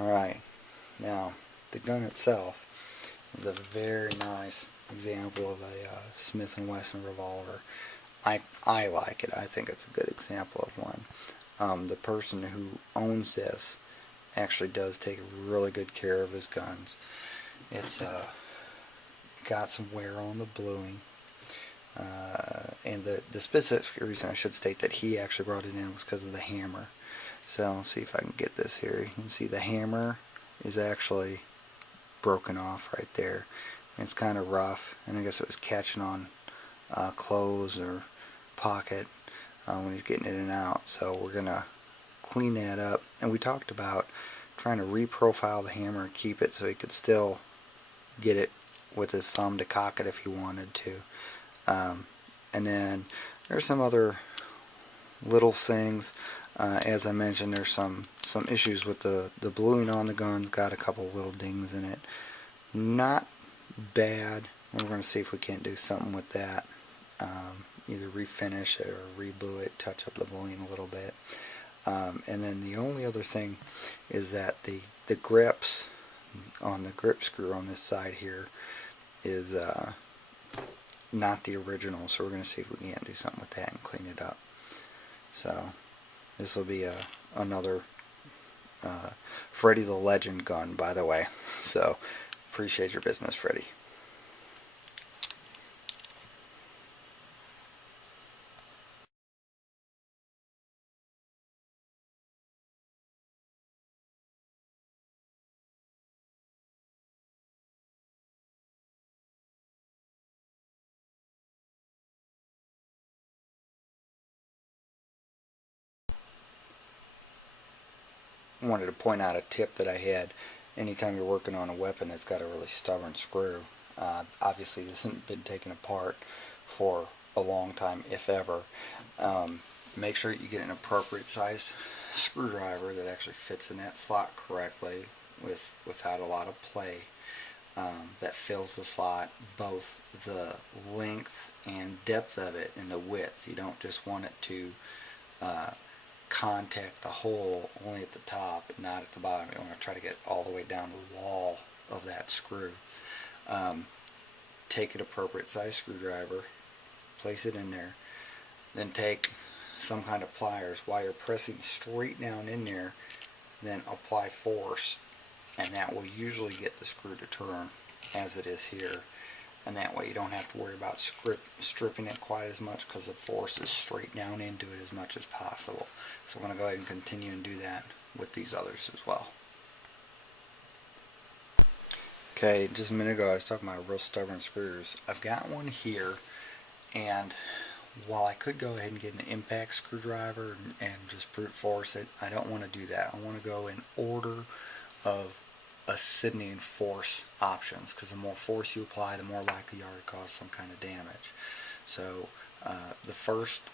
Alright, now the gun itself is a very nice example of a Smith & Wesson revolver. I like it. I think it's a good example of one. The person who owns this actually does take really good care of his guns. It's got some wear on the bluing. And the specific reason I should state that he actually brought it in was because of the hammer. So let's see if I can get this here. You can see the hammer is actually broken off right there. And it's kind of rough, and I guess it was catching on clothes or pocket when he's getting it in and out. So we're going to clean that up. And we talked about trying to reprofile the hammer and keep it so he could still get it with his thumb to cock it if he wanted to. And then there's some other little things. As I mentioned, there's some issues with the bluing on the gun. Got a couple little dings in it. Not bad. We're going to see if we can't do something with that. Either refinish it or reblue it, touch up the bluing a little bit. And then the only other thing is that the grips on the grip screw on this side here is not the original, so we're going to see if we can't do something with that and clean it up. So this will be another Freddy the Legend gun, by the way. So appreciate your business, Freddy. I wanted to point out a tip that I had. Anytime you're working on a weapon that's got a really stubborn screw, obviously this hasn't been taken apart for a long time, if ever. Make sure you get an appropriate sized screwdriver that actually fits in that slot correctly without a lot of play. That fills the slot, both the length and depth of it and the width. You don't just want it to contact the hole only at the top and not at the bottom. You want to try to get all the way down the wall of that screw. Take an appropriate size screwdriver, place it in there, then take some kind of pliers. While you're pressing straight down in there, then apply force, and that will usually get the screw to turn as it is here. And that way you don't have to worry about stripping it quite as much, because the force is straight down into it as much as possible. So I'm going to go ahead and continue and do that with these others as well. Okay, just a minute ago I was talking about real stubborn screws. I've got one here, and while I could go ahead and get an impact screwdriver and just brute force it, I don't want to do that. I want to go in order of ascending force options, because the more force you apply, the more likely you are to cause some kind of damage. So the first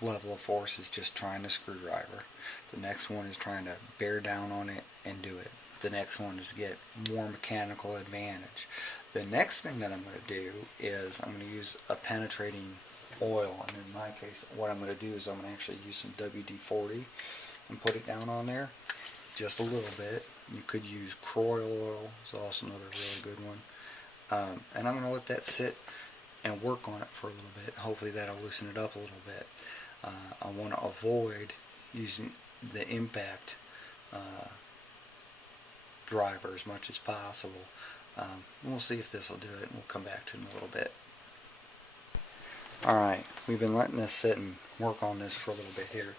level of force is just trying the screwdriver. The next one is trying to bear down on it and do it. The next one is to get more mechanical advantage. The next thing that I'm going to do is I'm going to use a penetrating oil, and in my case what I'm going to do is I'm going to actually use some WD-40 and put it down on there just a little bit. You could use Croy oil, it's also another really good one. And I'm going to let that sit and work on it for a little bit. Hopefully that'll loosen it up a little bit. I want to avoid using the impact driver as much as possible. We'll see if this will do it, and we'll come back to it in a little bit. Alright, we've been letting this sit and work on this for a little bit here,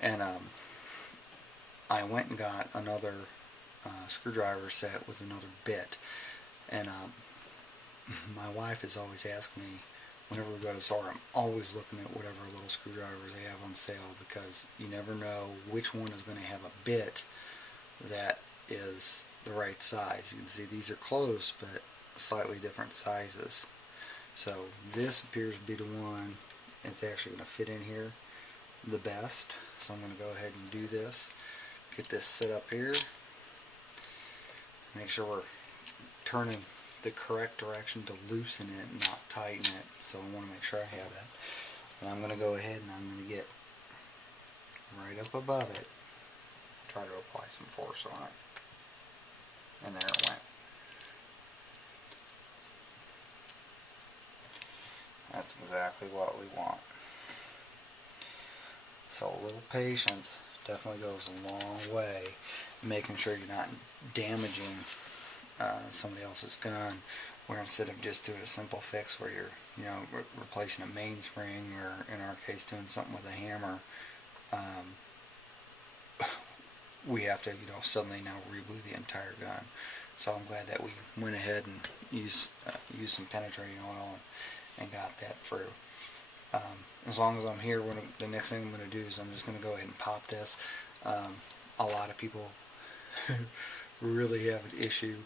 and I went and got another screwdriver set with another bit, and my wife is always asking me, whenever we go to the store, I'm always looking at whatever little screwdrivers they have on sale, because you never know which one is going to have a bit that is the right size. You can see these are close, but slightly different sizes. So this appears to be the one that's actually going to fit in here the best. So I'm going to go ahead and do this. Get this set up here. Make sure we're turning the correct direction to loosen it and not tighten it. So I want to make sure I have that. And I'm going to go ahead and I'm going to get right up above it. Try to apply some force on it. And there it went. That's exactly what we want. So a little patience definitely goes a long way, making sure you're not damaging somebody else's gun, where instead of just doing a simple fix where you're, replacing a mainspring, or in our case doing something with a hammer, we have to, suddenly now reglue the entire gun. So I'm glad that we went ahead and used some penetrating oil and got that through. As long as I'm here, the next thing I'm going to do is I'm just going to go ahead and pop this. A lot of people really have an issue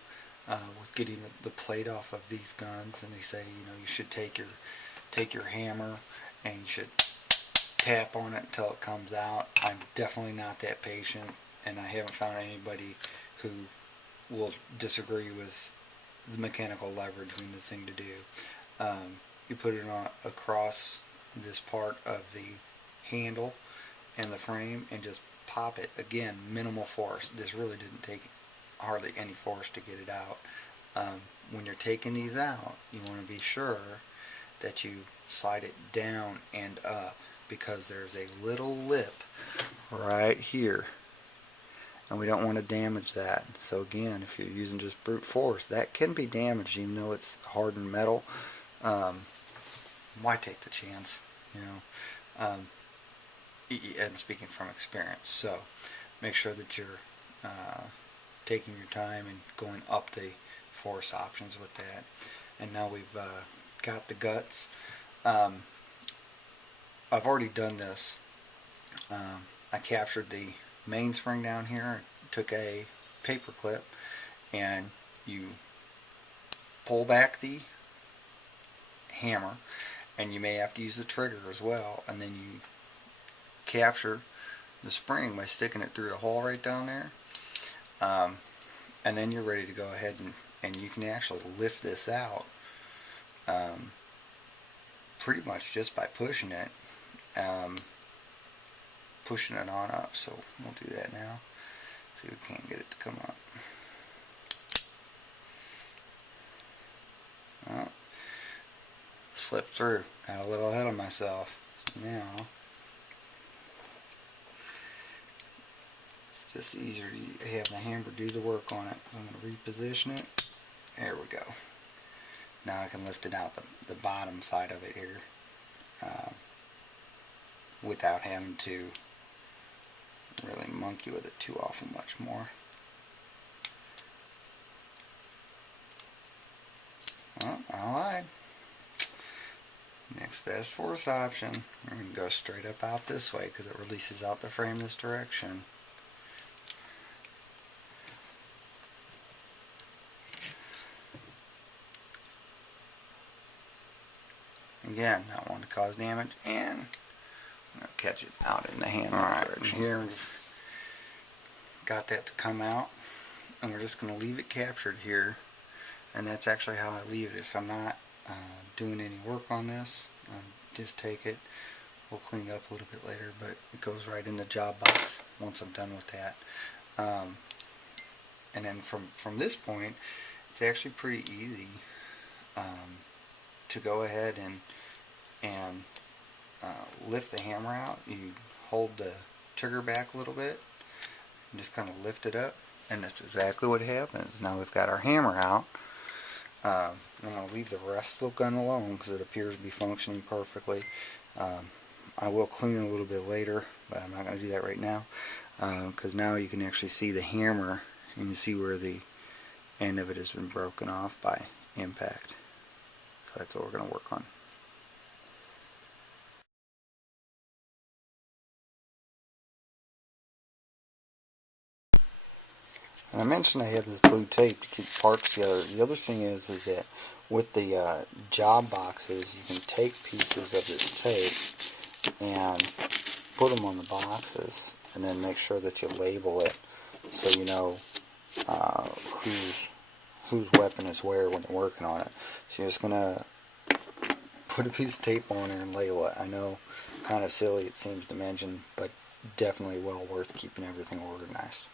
with getting the plate off of these guns, and they say, you should take your hammer and you should tap on it until it comes out. I'm definitely not that patient, and I haven't found anybody who will disagree with the mechanical leverage being the thing to do. You put it on across this part of the handle and the frame and just pop it. Again, minimal force. This really didn't take hardly any force to get it out. When you're taking these out, you want to be sure that you slide it down and up, because there's a little lip right here, and we don't want to damage that. So again, if you're using just brute force, that can be damaged even though it's hardened metal. Why take the chance, and speaking from experience. So make sure that you're taking your time and going up the force options with that. And now we've got the guts. I've already done this. I captured the mainspring down here, took a paper clip, and you pull back the hammer, and you may have to use the trigger as well, and then you capture the spring by sticking it through the hole right down there, and then you're ready to go ahead and you can actually lift this out pretty much just by pushing it on up. So we'll do that now. See if we can't get it to come up. Well, slipped through. Got a little ahead of myself. So now it's just easier to have the hammer do the work on it. I'm going to reposition it. There we go. Now I can lift it out the bottom side of it here without having to really monkey with it too awful much more. Well, I lied. Next best force option. We're going to go straight up out this way because it releases out the frame this direction. Again, not want to cause damage, and I'm going to catch it out in the hand. Alright, here we've got that to come out, and we're just going to leave it captured here, and that's actually how I leave it. If I'm not doing any work on this, just take it. We'll clean it up a little bit later, but it goes right in the job box once I'm done with that. And then from this point, it's actually pretty easy to go ahead and lift the hammer out. You hold the trigger back a little bit and just kind of lift it up, and that's exactly what happens. Now we've got our hammer out. I'm going to leave the rest of the gun alone because it appears to be functioning perfectly. I will clean it a little bit later, but I'm not going to do that right now, because now you can actually see the hammer and you see where the end of it has been broken off by impact. So that's what we're going to work on. And I mentioned I had this blue tape to keep parts together. The other thing is that with the job boxes, you can take pieces of this tape and put them on the boxes, and then make sure that you label it so you know whose weapon is where when you're working on it. So you're just going to put a piece of tape on there and label it. I know, kind of silly it seems to mention, but definitely well worth keeping everything organized.